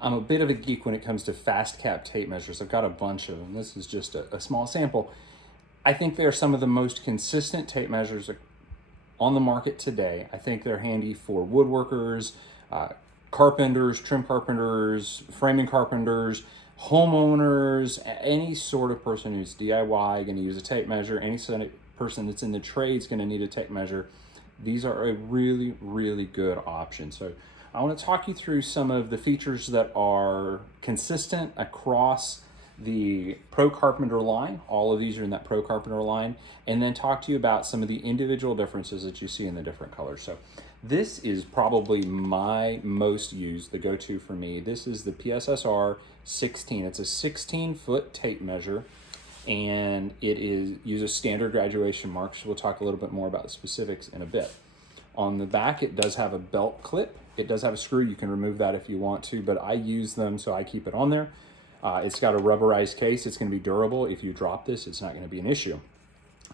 I'm a bit of a geek when it comes to FastCap tape measures. I've got a bunch of them. This is just a small sample. I think they are some of the most consistent tape measures on the market today. I think they're handy for woodworkers, carpenters, trim carpenters, framing carpenters, homeowners, any sort of person who's DIY, going to use a tape measure, any sort of person that's in the trade is going to need a tape measure. These are a really, really good option. So I want to talk you through some of the features that are consistent across the ProCarpenter line. All of these are in that ProCarpenter line, and then talk to you about some of the individual differences that you see in the different colors. So this is probably my most used, the go-to for me. This is the PSSR 16. It's a 16-foot tape measure, and it uses standard graduation marks. We'll talk a little bit more about the specifics in a bit. On the back, it does have a belt clip. It does have a screw. You can remove that if you want to, but I use them, so I keep it on there. It's got a rubberized case. It's going to be durable. If you drop this, it's not going to be an issue.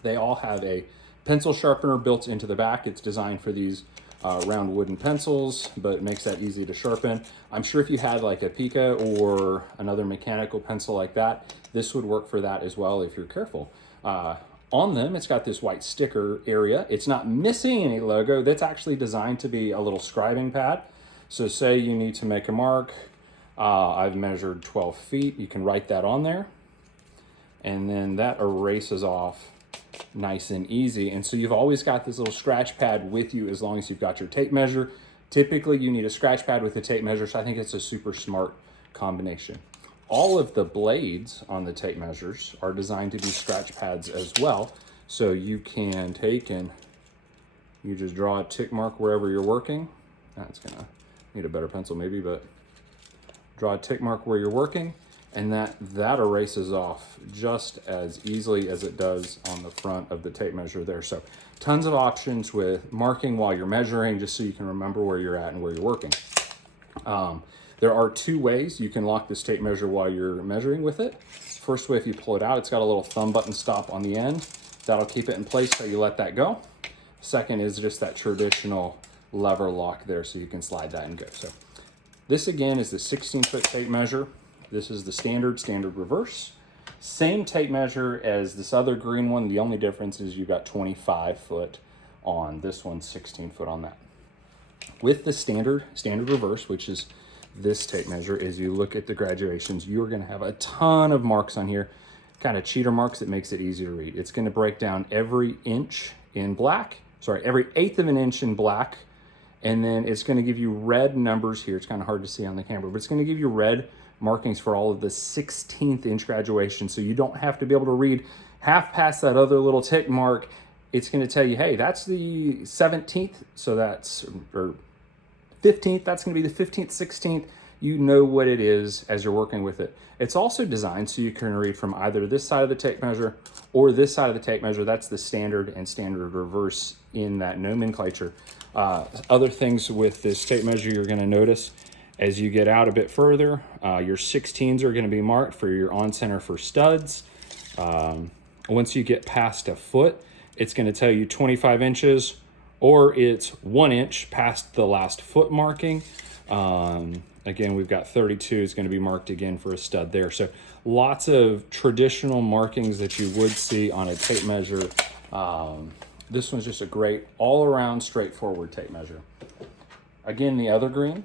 They all have a pencil sharpener built into the back. It's designed for these round wooden pencils, but it makes that easy to sharpen. I'm sure if you had like a Pica or another mechanical pencil like that, this would work for that as well if you're careful. On them, it's got this white sticker area. It's not missing any logo. That's actually designed to be a little scribing pad. So say you need to make a mark. I've measured 12 feet. You can write that on there. And then that erases off nice and easy. And so you've always got this little scratch pad with you as long as you've got your tape measure. Typically, you need a scratch pad with a tape measure, so I think it's a super smart combination. All of the blades on the tape measures are designed to be scratch pads as well. So you can take and you just draw a tick mark wherever you're working. That's gonna need a better pencil maybe, but draw a tick mark where you're working, and that erases off just as easily as it does on the front of the tape measure there. So tons of options with marking while you're measuring, just so you can remember where you're at and where you're working. There are two ways you can lock this tape measure while you're measuring with it. First way, if you pull it out, it's got a little thumb button stop on the end. That'll keep it in place so you let that go. Second is just that traditional lever lock there, so you can slide that and go. So this again is the 16-foot tape measure. This is the standard reverse. Same tape measure as this other green one. The only difference is you got 25 foot on this one, 16 foot on that. With the standard reverse, which is this tape measure, as you look at the graduations, you're gonna have a ton of marks on here, kind of cheater marks that makes it easy to read. It's gonna break down every inch in black, every eighth of an inch in black, and then it's gonna give you red numbers here. It's kind of hard to see on the camera, but it's gonna give you red markings for all of the 16th inch graduation, so you don't have to be able to read half past that other little tick mark. It's gonna tell you, hey, that's the 17th, so that's, or 15th, that's gonna be the 15th, 16th. You know what it is as you're working with it. It's also designed so you can read from either this side of the tape measure or this side of the tape measure. That's the standard and standard reverse in that nomenclature. Other things with this tape measure you're gonna notice as you get out a bit further, your 16s are gonna be marked for your on-center for studs. Once you get past a foot, it's gonna tell you 25 inches, or it's 1 inch past the last foot marking. Again, we've got 32 is going to be marked again for a stud there. So lots of traditional markings that you would see on a tape measure. This one's just a great all-around straightforward tape measure. Again, the other green,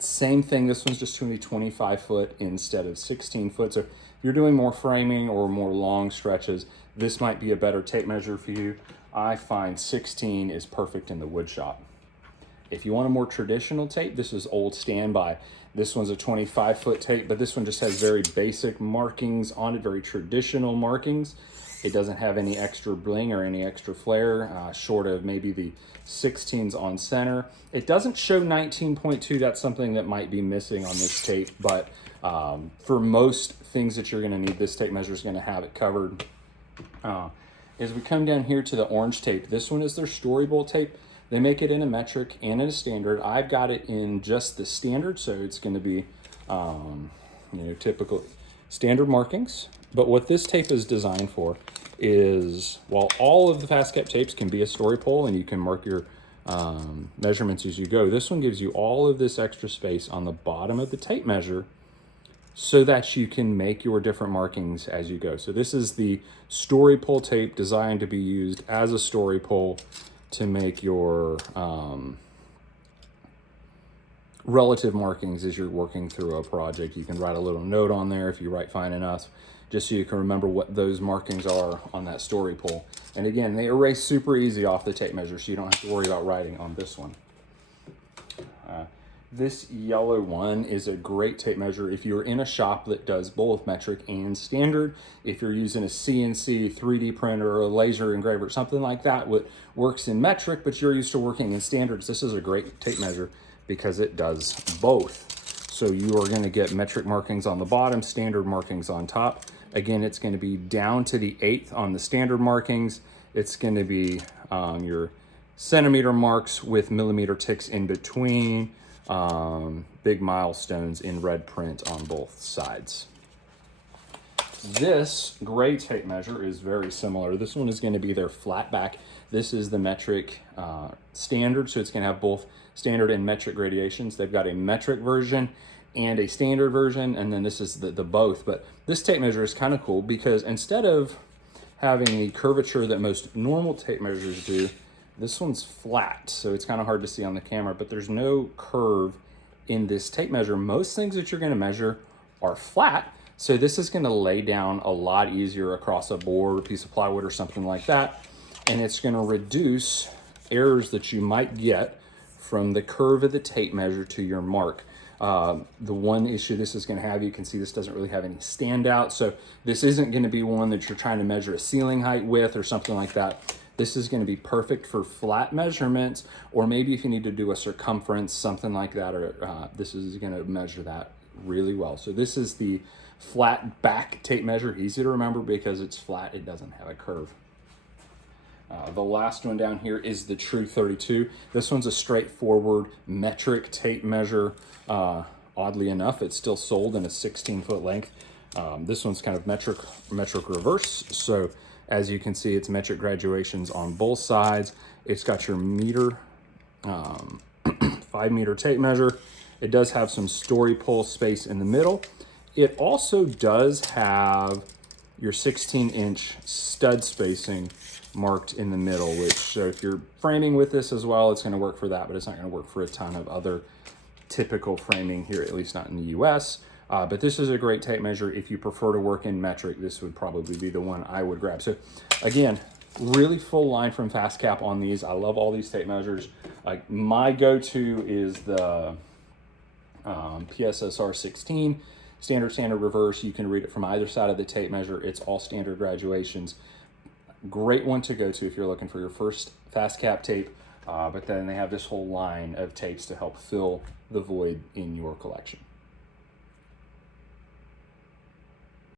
same thing. This one's just going to be 25 foot instead of 16 foot. So if you're doing more framing or more long stretches, this might be a better tape measure for you. I find 16 is perfect in the wood shop. If you want a more traditional tape, this is old standby. This one's a 25-foot tape, but this one just has very basic markings on it, very traditional markings. It doesn't have any extra bling or any extra flair, short of maybe the 16s on center. It doesn't show 19.2. That's something that might be missing on this tape, but for most things that you're gonna need, this tape measure is gonna have it covered. As we come down here to the orange tape, this one is their storybolt tape. They make it in a metric and in a standard. I've got it in just the standard, so it's going to be typical standard markings. But what this tape is designed for is, while all of the FastCap tapes can be a story pole and you can mark your measurements as you go. This one gives you all of this extra space on the bottom of the tape measure so that you can make your different markings as you go. So this is the story pole tape designed to be used as a story pole to make your relative markings as you're working through a project. You can write a little note on there if you write fine enough, just so you can remember what those markings are on that story pole. And again, they erase super easy off the tape measure, so you don't have to worry about writing on this one. This yellow one is a great tape measure if you're in a shop that does both metric and standard. If you're using a CNC 3D printer or a laser engraver, something like that, what works in metric, but you're used to working in standards, this is a great tape measure because it does both. So you are going to get metric markings on the bottom, standard markings on top. Again, it's going to be down to the 1/8 on the standard markings. It's going to be your centimeter marks with millimeter ticks in between. Big milestones in red print on both sides. This gray tape measure is very similar. This one is going to be their flat back. This is the metric standard, so it's going to have both standard and metric gradations. They've got a metric version and a standard version, and then this is the both. But this tape measure is kind of cool because instead of having the curvature that most normal tape measures do, this one's flat, so it's kind of hard to see on the camera, but there's no curve in this tape measure. Most things that you're going to measure are flat, so this is going to lay down a lot easier across a board, a piece of plywood, or something like that, and it's going to reduce errors that you might get from the curve of the tape measure to your mark. The one issue this is going to have, you can see this doesn't really have any standout, so this isn't going to be one that you're trying to measure a ceiling height with or something like that. This is going to be perfect for flat measurements, or maybe if you need to do a circumference, something like that, or this is going to measure that really well. So this is the flat back tape measure, easy to remember because it's flat, it doesn't have a curve. The last one down here is the True 32. This one's a straightforward metric tape measure. Oddly enough, it's still sold in a 16-foot length. This one's kind of metric reverse. So as you can see, it's metric graduations on both sides. It's got your meter, 5 meter tape measure. It does have some story pole space in the middle. It also does have your 16-inch stud spacing marked in the middle, which, so if you're framing with this as well, it's going to work for that, but it's not going to work for a ton of other typical framing here, at least not in the US. But this is a great tape measure. If you prefer to work in metric, this would probably be the one I would grab. So again, really full line from FastCap on these. I love all these tape measures. My go-to is the PSSR 16, standard reverse. You can read it from either side of the tape measure. It's all standard graduations. Great one to go to if you're looking for your first FastCap tape. But then they have this whole line of tapes to help fill the void in your collection.